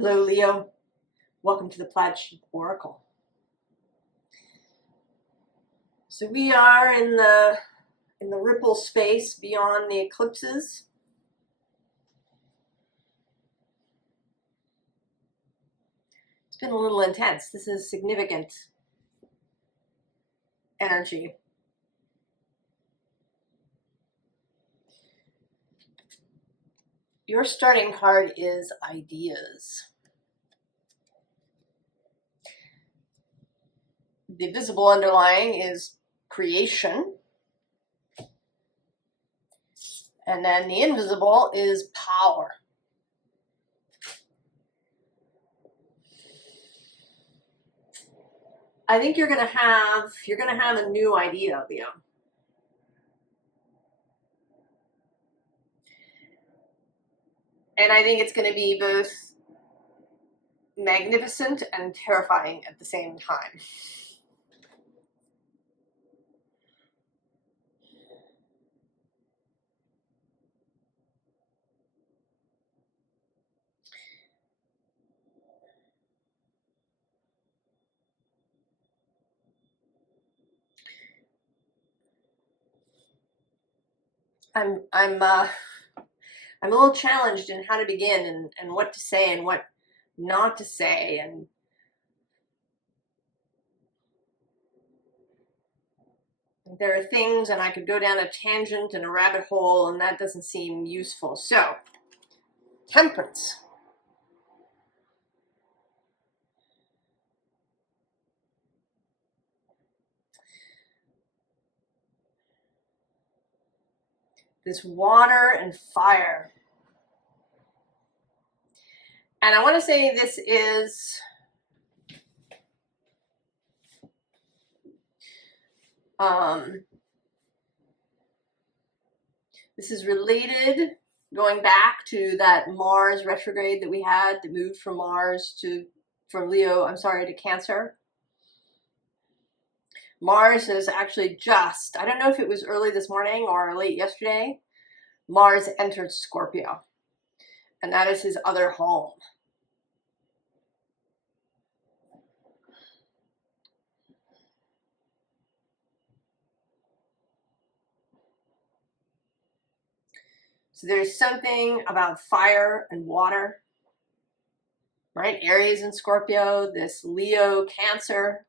Hello, Leo. Welcome to the Plaid Oracle. So we are in the ripple space beyond the eclipses. It's been a little intense. This is significant energy. Your starting card is ideas. The visible underlying is creation. And then the invisible is power. I think you're gonna have a new idea, Leo. And I think it's going to be both magnificent and terrifying at the same time. I'm a little challenged in how to begin and what to say and what not to say, and there are things, and I could go down a tangent and a rabbit hole, and that doesn't seem useful. So, temperance. This water and fire. And I want to say this is this is related, going back to that Mars retrograde that we had that moved from Leo to Cancer. Mars has actually just, I don't know if it was early this morning or late yesterday, Mars entered Scorpio. And that is his other home. So there's something about fire and water, right? Aries and Scorpio, this Leo, Cancer.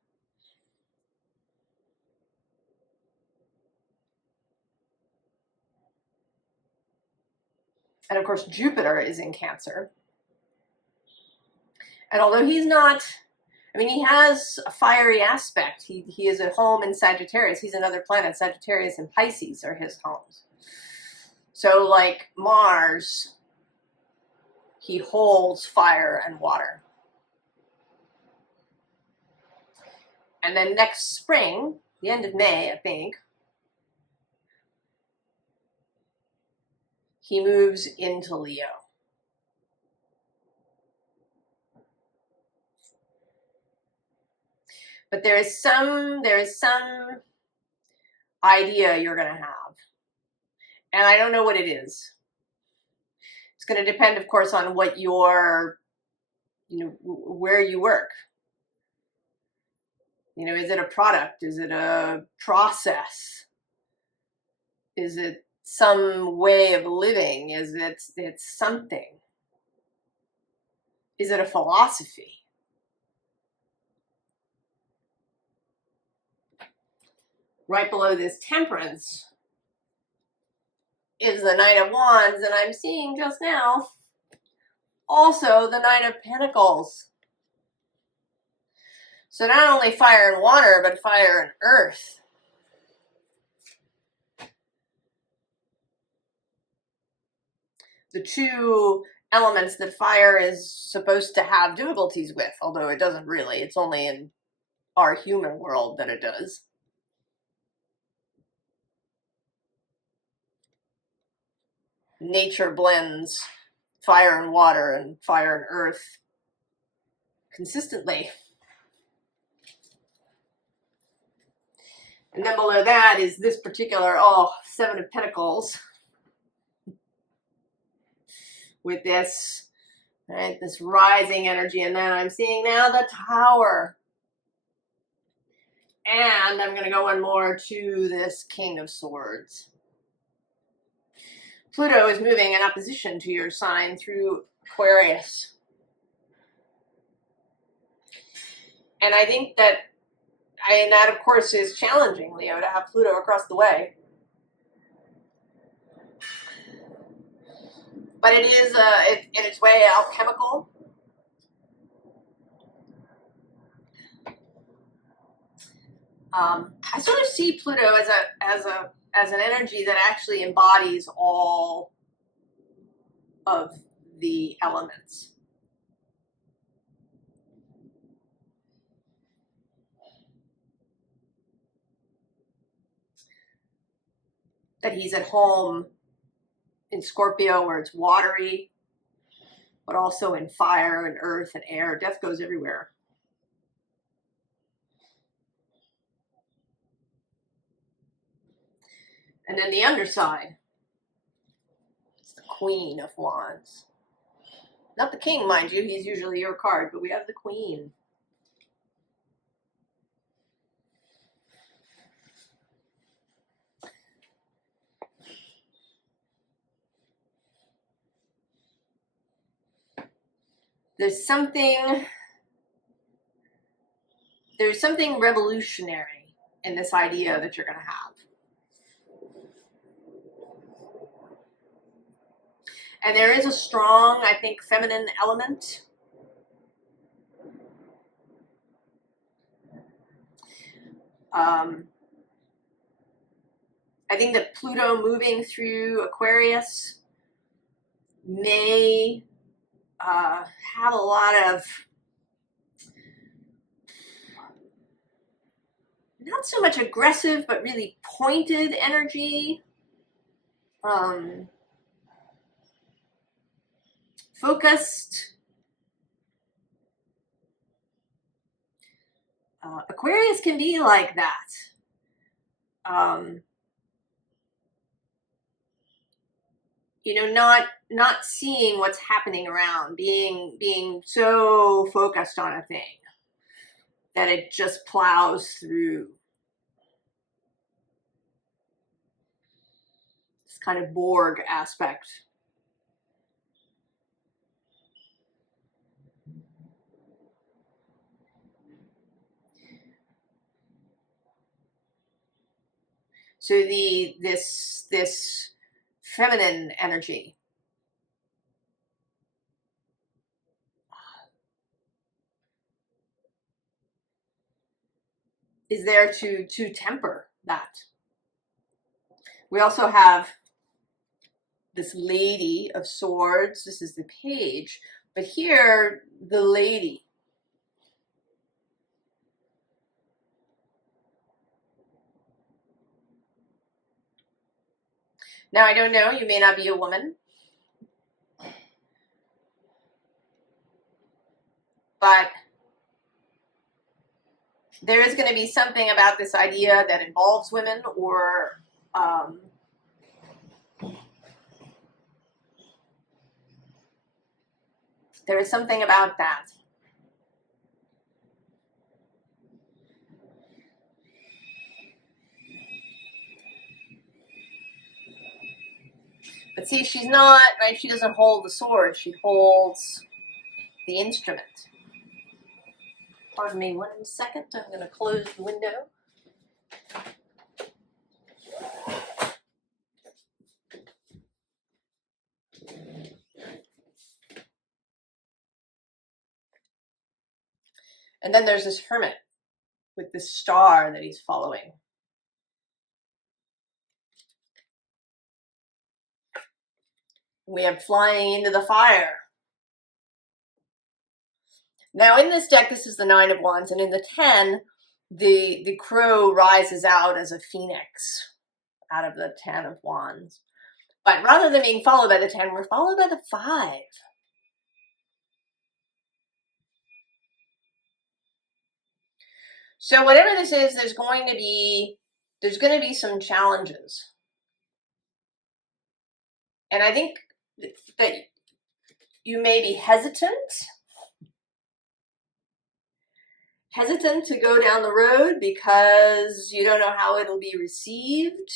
And of course, Jupiter is in Cancer. And although he's not, I mean, he has a fiery aspect. He is at home in Sagittarius. He's another planet. Sagittarius and Pisces are his homes. So like Mars, he holds fire and water. And then next spring, the end of May, I think, he moves into Leo. But there is some idea you're going to have. And I don't know what it is. It's going to depend, of course, on what your, where you work. Is it a product? Is it a process? Is it some way of living? Is it's something? Is it a philosophy? Right below this temperance is the Knight of Wands, and I'm seeing just now also the Knight of Pentacles. So not only fire and water, but fire and earth. The two elements that fire is supposed to have difficulties with, although it doesn't really. It's only in our human world that it does. Nature blends fire and water and fire and earth consistently. And then below that is this particular, Seven of Pentacles. With this right? This rising energy. And then I'm seeing now the Tower. And I'm going to go one more to this King of Swords. Pluto is moving in opposition to your sign through Aquarius. And I think that, and that of course is challenging, Leo, to have Pluto across the way. But it is, in its way, alchemical. I sort of see Pluto as an energy that actually embodies all of the elements. That he's at home in Scorpio where it's watery, but also in fire and earth and air. Death goes everywhere. And then the underside, it's the Queen of Wands. Not the King, mind you, he's usually your card, but we have the Queen. There's something revolutionary in this idea that you're going to have. And there is a strong, I think, feminine element. I think that Pluto moving through Aquarius may have a lot of not so much aggressive, but really pointed energy. Focused. Aquarius can be like that. You know, not seeing what's happening around, being so focused on a thing that it just plows through. This kind of Borg aspect. So this feminine energy is there to temper that. We also have this Lady of Swords. This is the Page, but here the Lady. Now, I don't know, you may not be a woman, but there is going to be something about this idea that involves women, or there is something about that. But see, she's not, right? She doesn't hold the sword. She holds the instrument. Pardon me 1 second. I'm going to close the window. And then there's this hermit with this star that he's following. We have flying into the fire. Now in this deck, this is the 9 of Wands, and in the 10, the crow rises out as a phoenix out of the 10 of Wands. But rather than being followed by the 10, we're followed by the 5. So whatever this is, there's going to be some challenges. And I think that you may be hesitant to go down the road because you don't know how it'll be received.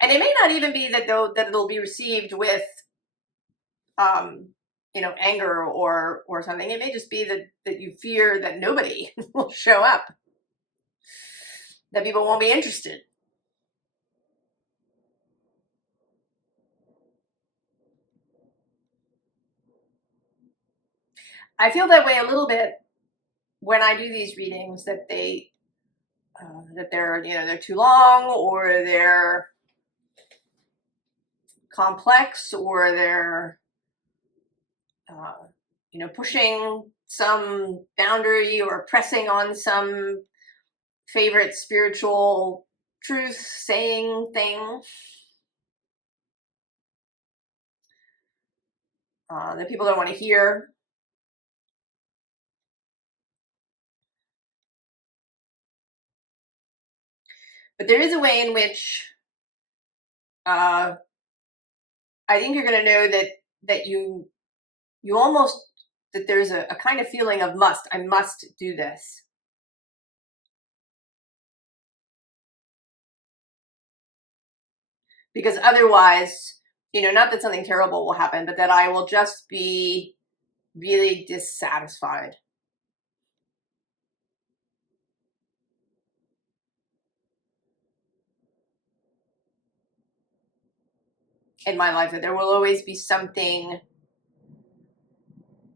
And it may not even be that it'll be received with, you know, anger or something. It may just be that you fear that nobody will show up, that people won't be interested. I feel that way a little bit when I do these readings, that they're, you know, they're too long, or they're complex, or they're, you know, pushing some boundary or pressing on some favorite spiritual truth saying thing that people don't want to hear. But there is a way in which I think you're going to know that you almost, that there's a kind of feeling of must. I must do this. Because otherwise, you know, not that something terrible will happen, but that I will just be really dissatisfied. In my life, that there will always be something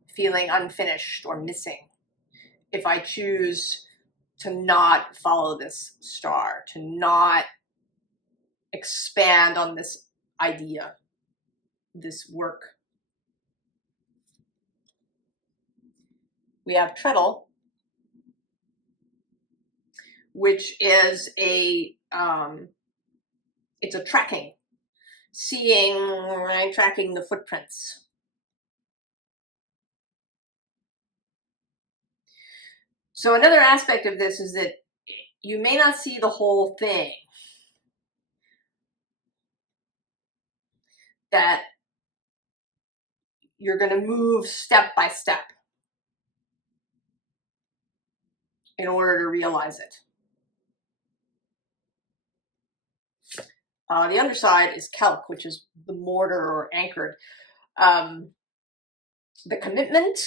feeling unfinished or missing if I choose to not follow this star, to not expand on this idea, this work. We have treadle, which is a it's a tracking, seeing, right, tracking the footprints. So another aspect of this is that you may not see the whole thing, that you're going to move step by step in order to realize it. The underside is kelp, which is the mortar or anchored. The commitment,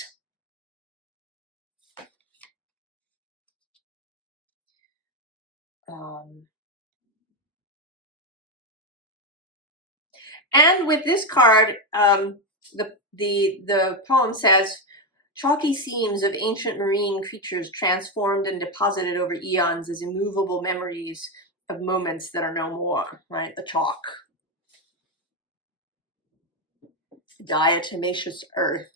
and with this card, the poem says, chalky seams of ancient marine creatures transformed and deposited over eons as immovable memories of moments that are no more, right? The chalk. Diatomaceous earth.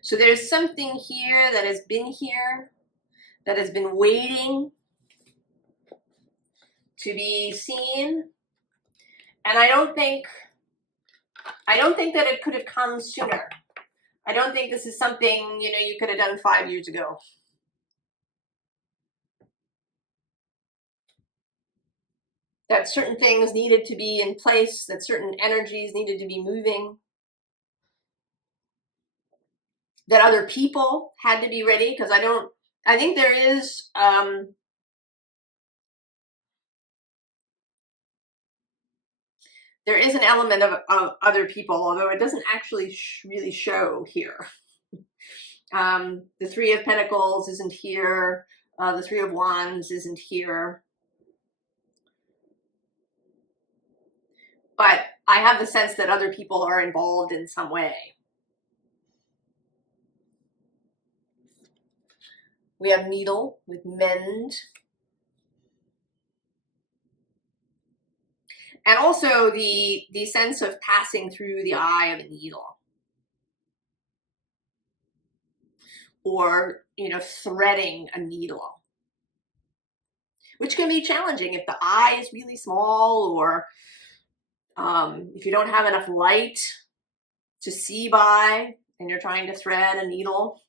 So there's something here that has been here, that has been waiting to be seen. And I don't think that it could have come sooner. I don't think this is something, you know, you could have done 5 years ago. That certain things needed to be in place, that certain energies needed to be moving, that other people had to be ready, because I think there is, there is an element of other people, although it doesn't actually really show here. The Three of Pentacles isn't here. The Three of Wands isn't here. But I have the sense that other people are involved in some way. We have needle with mend. And also the sense of passing through the eye of a needle. Or, you know, threading a needle. Which can be challenging if the eye is really small, or if you don't have enough light to see by, and you're trying to thread a needle.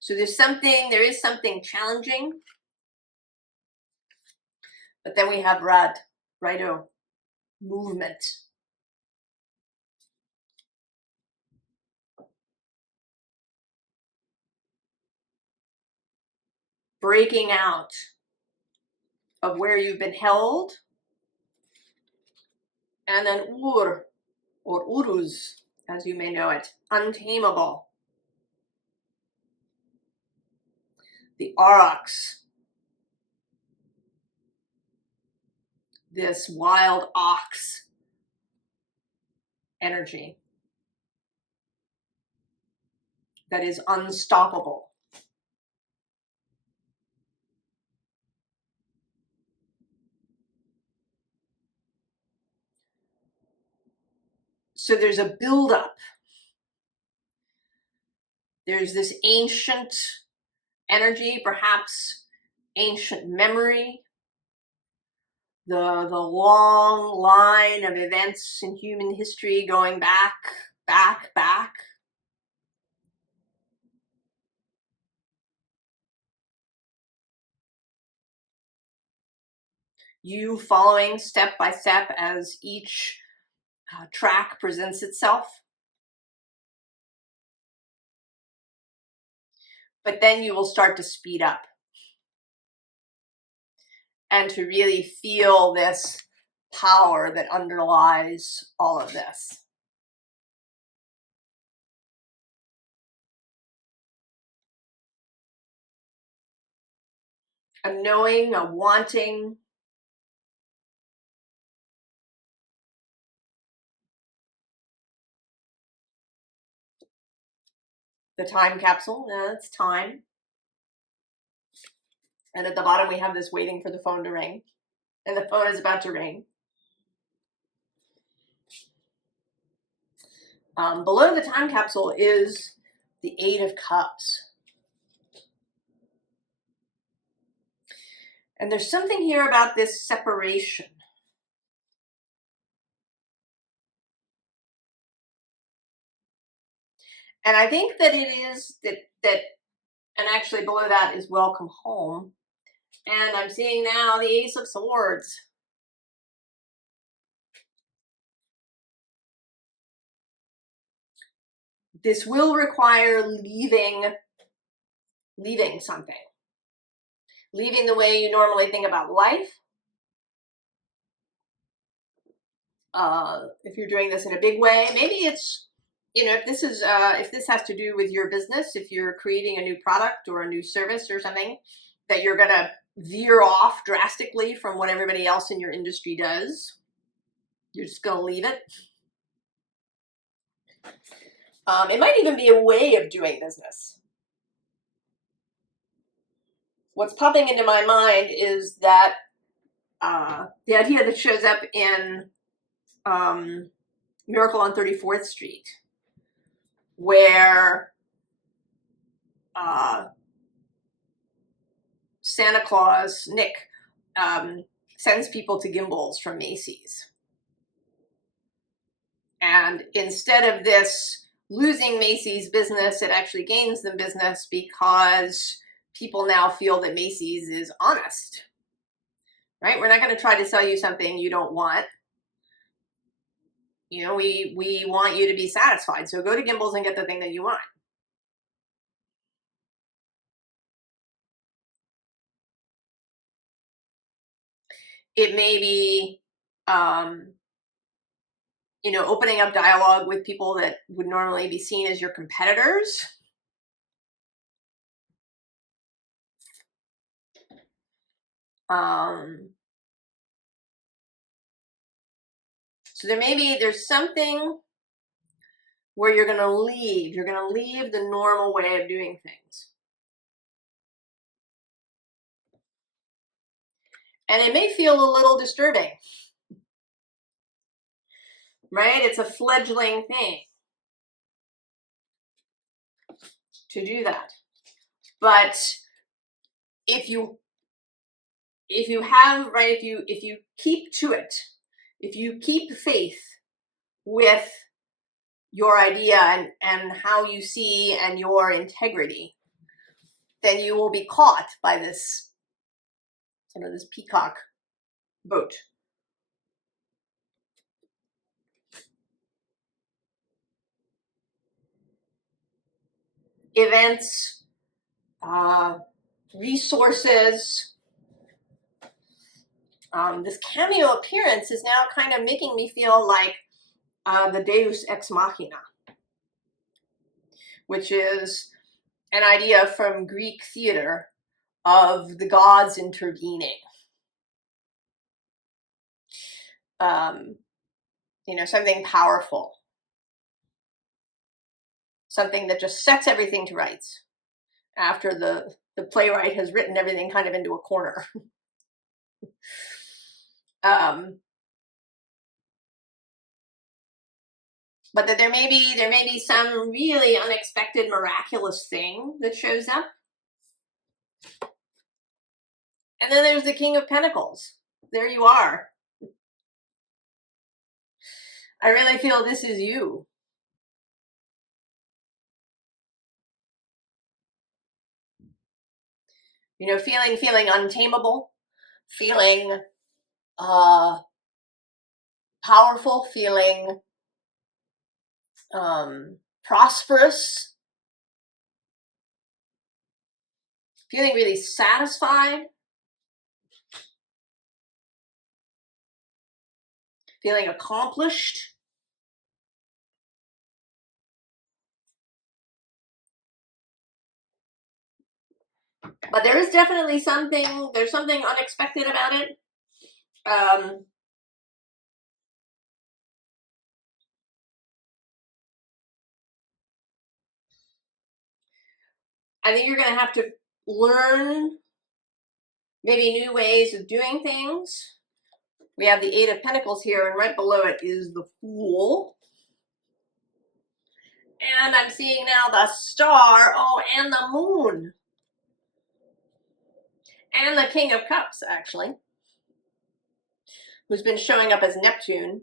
So there is something challenging, but then we have righto, movement. Breaking out of where you've been held. And then ur, or uruz, as you may know it, untamable. The aurochs, this wild ox energy that is unstoppable. So there's a buildup. There's this ancient energy, perhaps ancient memory, the long line of events in human history going back. You following step by step as each track presents itself. But then you will start to speed up and to really feel this power that underlies all of this. A knowing, a wanting. The time capsule, it's time. And at the bottom we have this waiting for the phone to ring. And the phone is about to ring. Below the time capsule is the Eight of Cups. And there's something here about this separation. And I think that it is that and actually below that is welcome home. And I'm seeing now the Ace of Swords. This will require leaving something. Leaving the way you normally think about life. If you're doing this in a big way, maybe it's, if this has to do with your business, if you're creating a new product or a new service or something, that you're going to veer off drastically from what everybody else in your industry does. You're just going to leave it. It might even be a way of doing business. What's popping into my mind is that the idea that shows up in Miracle on 34th Street, where Santa Claus, Nick, sends people to Gimbels from Macy's. And instead of this losing Macy's business, it actually gains them business because people now feel that Macy's is honest. Right? We're not going to try to sell you something you don't want. We want you to be satisfied. So go to Gimbels and get the thing that you want. It may be, opening up dialogue with people that would normally be seen as your competitors. So there's something where you're going to leave. You're going to leave the normal way of doing things. And it may feel a little disturbing. Right? It's a fledgling thing to do that. But if you if you have, right, if you keep to it, if you keep faith with your idea and how you see and your integrity, then you will be caught by this sort of this peacock boat. Events, resources. This cameo appearance is now kind of making me feel like the Deus Ex Machina, which is an idea from Greek theater of the gods intervening. You know, something powerful, something that just sets everything to rights after the playwright has written everything kind of into a corner. But that there may be some really unexpected, miraculous thing that shows up. And then there's the King of Pentacles. There you are. I really feel this is you. You know, feeling untamable, feeling powerful, feeling prosperous, feeling really satisfied, feeling accomplished. But there is definitely something, there's something unexpected about it. I think you're going to have to learn maybe new ways of doing things. We have the Eight of Pentacles here, and right below it is the Fool. And I'm seeing now the Star, oh, and the Moon. And the King of Cups, actually, who's been showing up as Neptune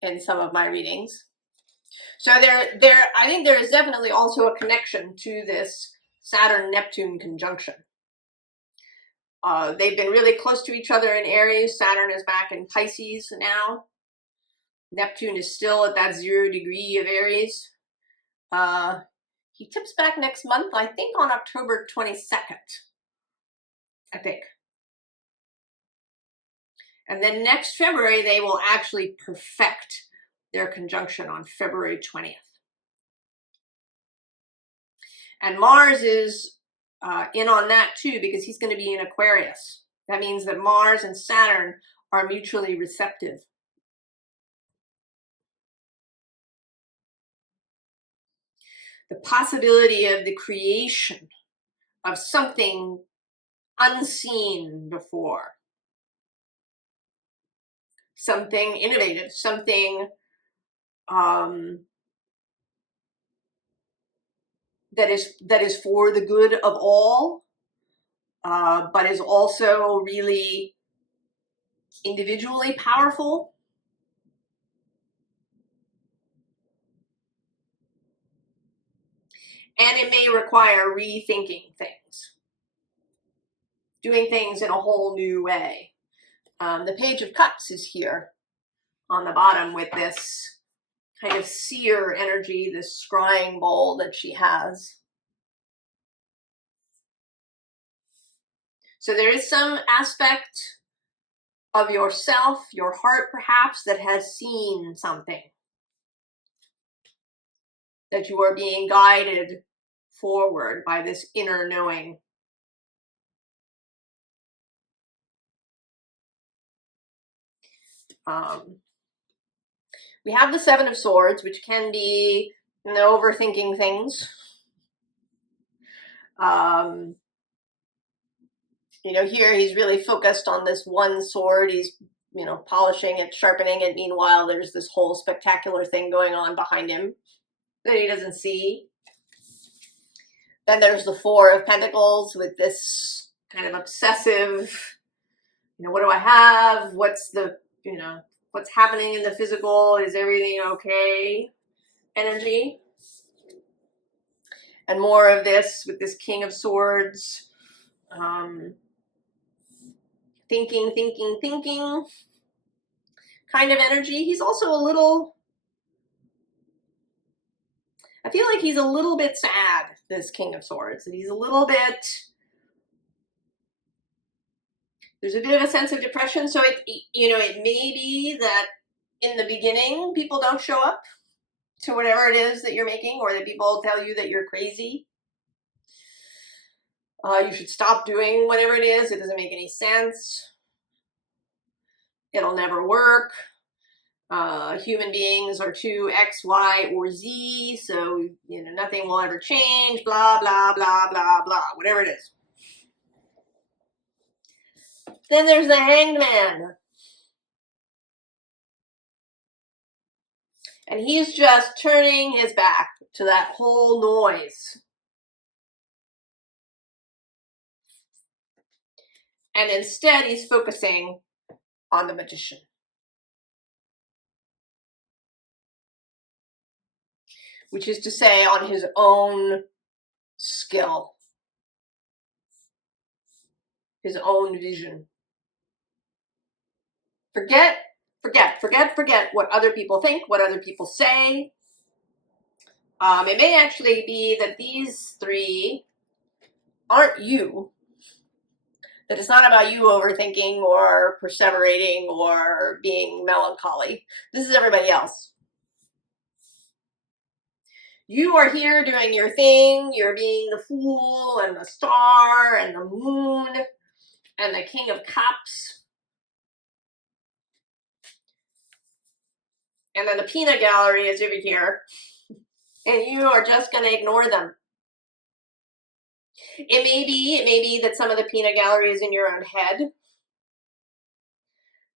in some of my readings. So I think there is definitely also a connection to this Saturn-Neptune conjunction. They've been really close to each other in Aries. Saturn is back in Pisces now. Neptune is still at that 0 degree of Aries. He tips back next month, I think on October 22nd. I think. And then next February, they will actually perfect their conjunction on February 20th. And Mars is in on that too, because he's going to be in Aquarius. That means that Mars and Saturn are mutually receptive. The possibility of the creation of something unseen before. Something innovative, something that is for the good of all, but is also really individually powerful. And it may require rethinking things, doing things in a whole new way. The Page of Cups is here on the bottom with this kind of seer energy, this scrying bowl that she has. So there is some aspect of yourself, your heart perhaps, that has seen something, that you are being guided forward by this inner knowing. We have the Seven of Swords, which can be overthinking things. You know, here he's really focused on this one sword. He's, you know, polishing it, sharpening it. Meanwhile, there's this whole spectacular thing going on behind him that he doesn't see. Then there's the Four of Pentacles with this kind of obsessive You know, what do I have? What's the, you know, what's happening in the physical? Is everything okay? Energy. And more of this with this King of Swords. Thinking kind of energy. He's also a little, I feel like he's a little bit sad, this King of Swords. He's a little bit, there's a bit of a sense of depression. So it, you know, it may be that in the beginning people don't show up to whatever it is that you're making, or that people tell you that you're crazy. You should stop doing whatever it is. It doesn't make any sense. It'll never work. Human beings are too X, Y, or Z, so, you know, nothing will ever change, blah, blah, blah, blah, blah, whatever it is. Then there's the Hanged Man. And he's just turning his back to that whole noise. And instead, he's focusing on the Magician. Which is to say, on his own skill. His own vision. Forget what other people think, what other people say. It may actually be that these three aren't you. That it's not about you overthinking or perseverating or being melancholy. This is everybody else. You are here doing your thing. You're being the Fool and the Star and the Moon and the King of Cups. And then the peanut gallery is over here. And you are just going to ignore them. It may be that some of the peanut gallery is in your own head.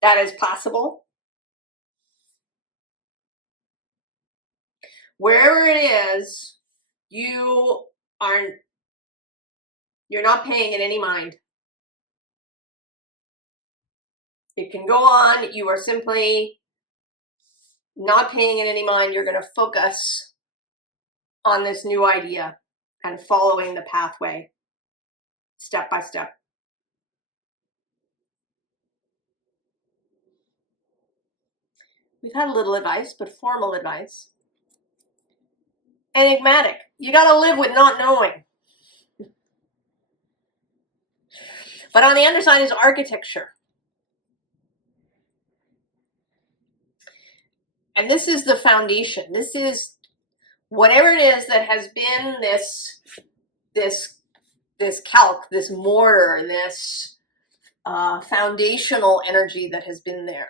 That is possible. Wherever it is, you're not paying it any mind. It can go on. You are simply not paying it any mind. You're going to focus on this new idea and following the pathway step by step. We've had a little advice, but formal advice. Enigmatic. You got to live with not knowing. But on the underside is architecture. And this is the foundation. This is whatever it is that has been this calc, this mortar, this foundational energy that has been there.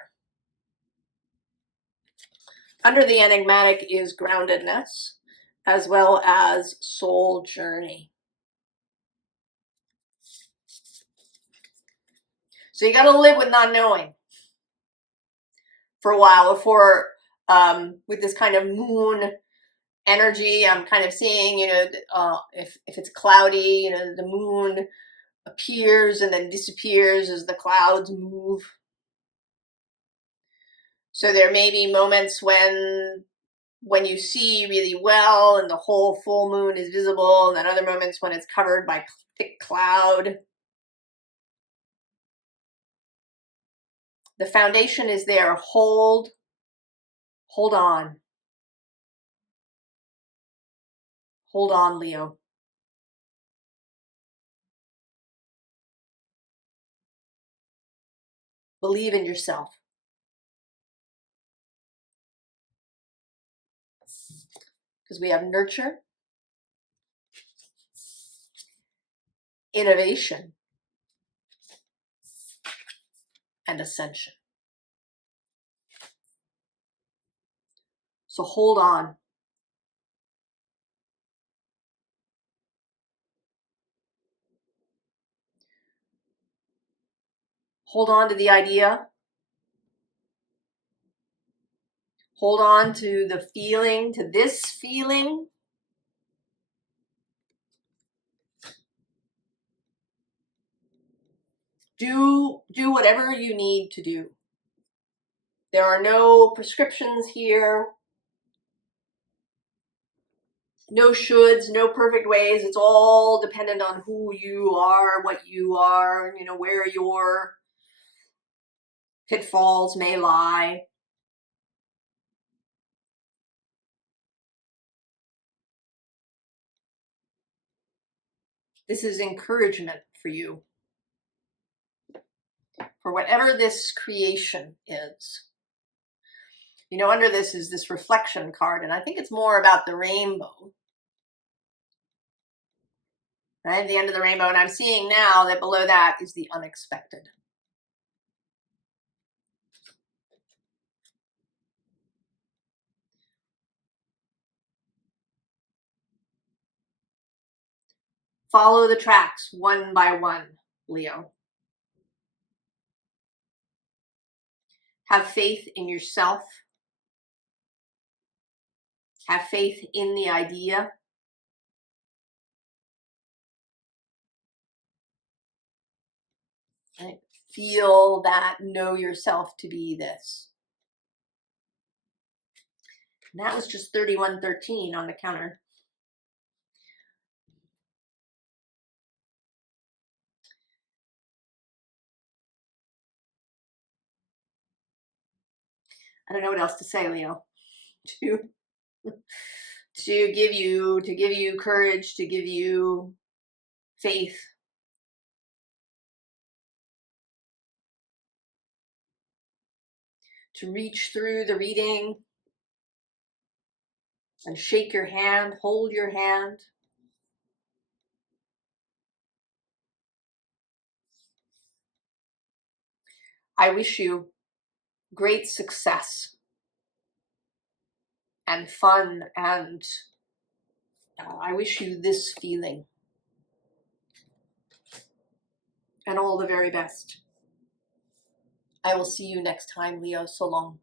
Under the enigmatic is groundedness, as well as soul journey. So you got to live with not knowing for a while before, with this kind of moon energy, I'm kind of seeing, you know, if it's cloudy, you know, the moon appears and then disappears as the clouds move. So there may be moments when you see really well and the whole full moon is visible, and then other moments when it's covered by thick cloud. The foundation is there. Hold on. Hold on, Leo. Believe in yourself. Because we have nurture, innovation, and ascension. So hold on. Hold on to the idea. Hold on to the feeling, to this feeling. Do whatever you need to do. There are no prescriptions here. No shoulds, no perfect ways. It's all dependent on who you are, what you are, you know, where your pitfalls may lie. This is encouragement for you. For whatever this creation is. You know, under this is this reflection card, and I think it's more about the rainbow. Right, at the end of the rainbow, and I'm seeing now that below that is the unexpected. Follow the tracks one by one, Leo. Have faith in yourself. Have faith in the idea. Right? Feel that, know yourself to be this. And that was just 3113 on the counter. I don't know what else to say, Leo. To give you courage, to give you faith. To reach through the reading and shake your hand, hold your hand. I wish you great success and fun, and I wish you this feeling and all the very best. I will see you next time, Leo. So long.